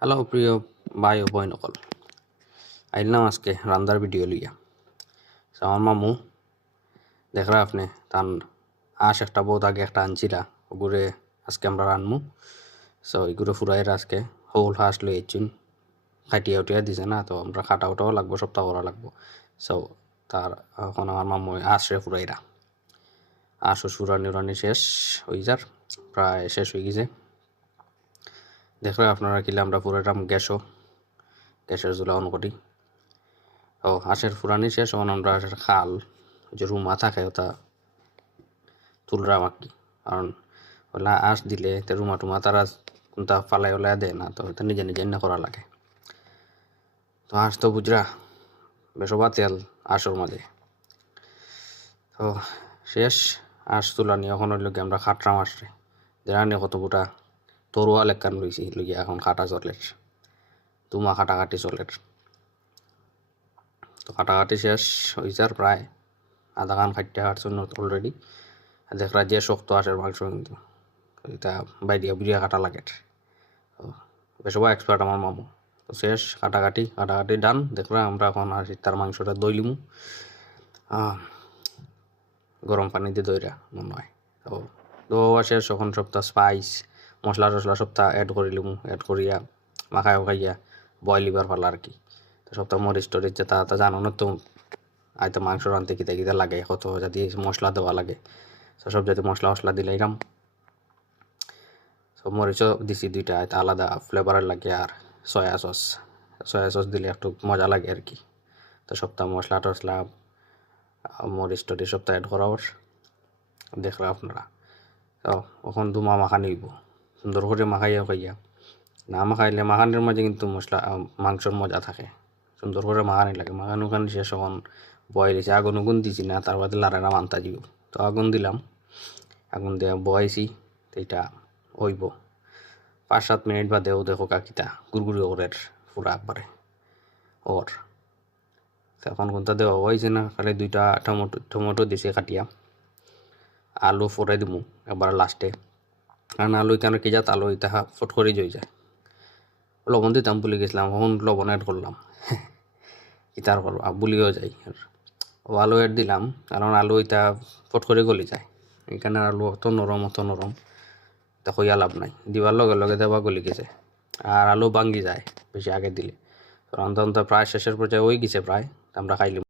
Hello প্রিয় ভাই ও বোন সকল, আইলাম আজকে রান্দার ভিডিও লইয়া। আমার মামু দেখরা আপনি তান আঁশ একটা বহুত আগে একটা আনছিলা, ওগুলো আজকে আমরা রানমু। সো এগুলো ফুরাইয়ের আজকে হোল হাঁস লই এসছুন, খাটিয়া উঠিয়া দিছে না, তো আমরা খাটা উঠাও লাগবো, সপ্তাহ করা লাগবো। সো তার এখন আমার মামু আঁশরে ফুরাইরা, আঁশ ও সুরানি শেষ হয়ে যার, প্রায় শেষ হয়ে গেছে। দেখলে আপনারা কিলে আমরা পুরাটাম গ্যাসের চুলা অন করি। ও হাঁসের ফুরানি শেষ, তখন আমরা খাল যে রুমা থাকে ওটা তুলরাম আর কি, কারণ ওলা আঁশ দিলে তে রুমা টুমা তারা কোনটা ফালাই ওলাই দেয় না, তো এটা নিজে নিজে না করা লাগে। তো আঁশ তো বুঝরা বেসবা তেল আঁশর মাঝে। তো শেষ আঁশ তুলা নিয়ে এখন হইল কি আমরা খাটরাম আঁশরে দেখানি কত বুটা তরুয়া লেখান রয়েছি লইয়া এখন খাটা চলের, তুমা খাটাকাটি চলের। তো কাটাকাটি শেষ হয়েছে আর প্রায় আধা গান খাইতে হাঁটছেন অলরেডি। দেখরা যে শক্ত আঁশের মাংস, কিন্তু এটা বাইরিয়া বিরিয়া কাটা লাগে। তো বেসবা এক্সপার্ট আমার মামু। তো শেষ কাটাকাটি ডান। দেখরা আমরা এখন আর তার মাংসটা দইলিমু গরম পানি দিয়ে দইরা মনে হয়। তো দোয়া শেষ, তখন সপ্তাহ স্পাইস মশলা টশলা সপ্তাহ অ্যাড করিলিমু, অ্যাড করিয়া মাখায় খাইয়া বয় লিবার পালা আর কি। তো সপ্তাহ মরিচ টরিচ যেটা তা জানো না, তো হয়তো মাংস রাঁধতে কিতা লাগে, কত জাতি মশলা দেওয়া লাগে। তো সব জাতি মশলা দিলাম, সব মরিচও দিছি দুইটা, হয়তো আলাদা ফ্লেভারের লাগে। আর সয়া সস দিলে একটু মজা লাগে আর কি। তো সপ্তাহ মশলা টশলা মরিচ টরিচ সপ্তাহ অ্যাড করার দেখরা আপনারা। তো এখন দুমা মাখানি হইব, সুন্দর করে মাখাইয়া খাইয়া। না মাখাইলে মাখানির মাঝে কিন্তু মশলা মাংসর মজা থাকে, সুন্দর করে মাখানি লাগে। মাখানি শেষ, এখন বয়েল হয়েছে, আগুন দিছি না, তার বাদে লাড়াটা মানতা দিব। তো আগুন দিলাম, আগুন দিয়ে বয়াইছি, তো এটা হইব 5-7 মিনিট বাদেও দেখো কাকিতা গুড়গুড়ি ওরের পুরা একবারে ওর। এখন কোনটা দেওয়া হয়েছে না, খালি দুইটা টমেটো দিছে কাটিয়া, আলু ফোড়াই দিমু একবার লাস্টে, কারণ আলু কেন কি যাত আলু ইতা ফট করে জই যায়। লবণ দিতাম ভুলে গেছিলাম, এখন লবণ অ্যাড করলাম ইতার করবো ভুলিও যাই। ও আলু অ্যাড দিলাম, কারণ আলু ইতা ফট করে গলি যায়, এখানে আলু অত নরম তা হইয়া লাভ নাই, দিবার লগে দেওয়া গলি গেছে। আর আলু ভাঙ্গি যায় বেশি আগে দিলে। তো রান্না প্রায় শেষের পর্যায়ে হয়ে গেছে প্রায়, আমরা খাইলাম।